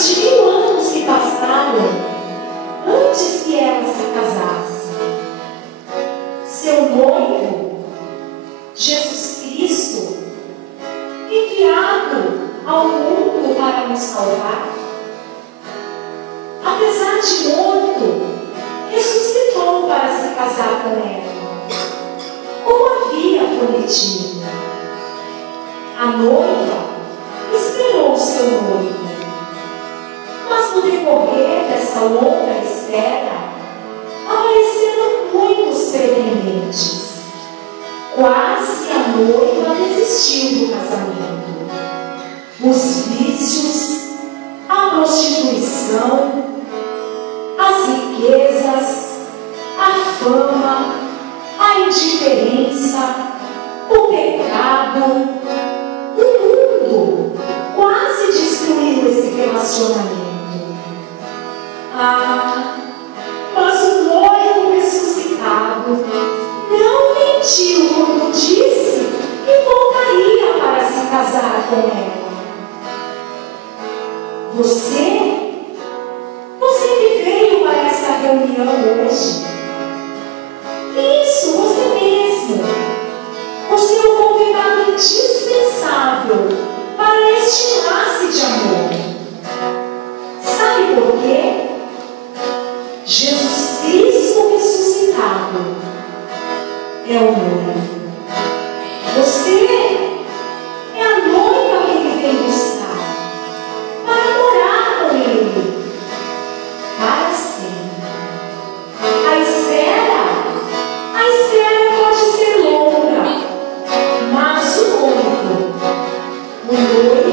Mais de 1000 anos se passaram antes que ela se casasse. Seu noivo, Jesus Cristo, enviado ao mundo para nos salvar, apesar de morto, ressuscitou para se casar com ela, como havia prometido. A noiva esperou o seu noivo, mas no decorrer dessa longa espera, apareceram muitos pretendentes. Quase a noiva desistiu do casamento. Os vícios, a prostituição, as riquezas, a fama, a indiferença, o pecado, o mundo quase destruiu esse relacionamento. Mas o noivo ressuscitado não mentiu quando disse que voltaria para se casar com ela. Você que veio para essa reunião hoje, isso, você mesmo. Você é um convidado indispensável para este enlace de amor. Sabe por quê? Jesus Cristo ressuscitado é o noivo. Você é a noiva que Ele vem buscar para morar com Ele para sempre. A espera pode ser longa, mas o noivo